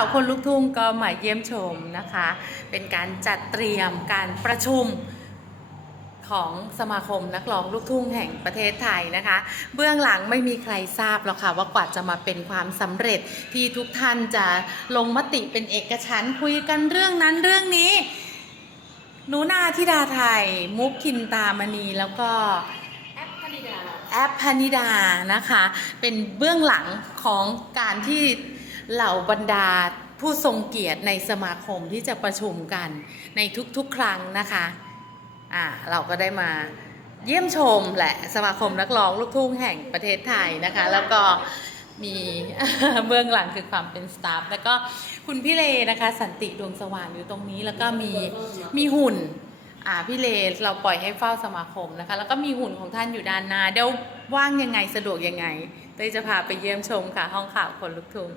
ข่าวคนลูกทุ่งก็มาเยี่ยมชมนะคะ เป็นการจัดเตรียมการประชุมของสมาคมนักร้องลูกทุ่งแห่งประเทศไทยนะคะ เบื้องหลังไม่มีใครทราบหรอกค่ะว่ากว่าจะมาเป็นความสำเร็จที่ทุกท่านจะลงมติเป็นเอกฉันท์คุยกันเรื่องนั้นเรื่องนี้หนูนาธิดาไทย มุกคินตามณีแล้วก็แอปพนิดาแอปพนิดานะคะ เป็นเบื้องหลังของการที่ เหล่าบรรดาผู้ทรงเกียรติในสมาคมที่จะประชุมกันในทุกๆครั้งนะคะอ่าเราก็ได้มาเยี่ยมชมแหละสมาคมนักร้องลูกทุ่งแห่งประเทศไทยนะคะ แล้วก็มีเบื้องหลังคือความเป็นสตาฟแล้วก็คุณพี่เลนะคะ สันติดวงสว่างอยู่ตรงนี้ แล้วก็มีมีหุ่นอ่าพี่เลเราปล่อยให้เฝ้าสมาคมนะคะ แล้วก็มีหุ่นของท่านอยู่ด้านหน้าเดี๋ยวว่างยังไงสะดวกยังไงเต้จะพาไปเยี่ยมชมค่ะ ห้องข่าวคนลุกทุ่ง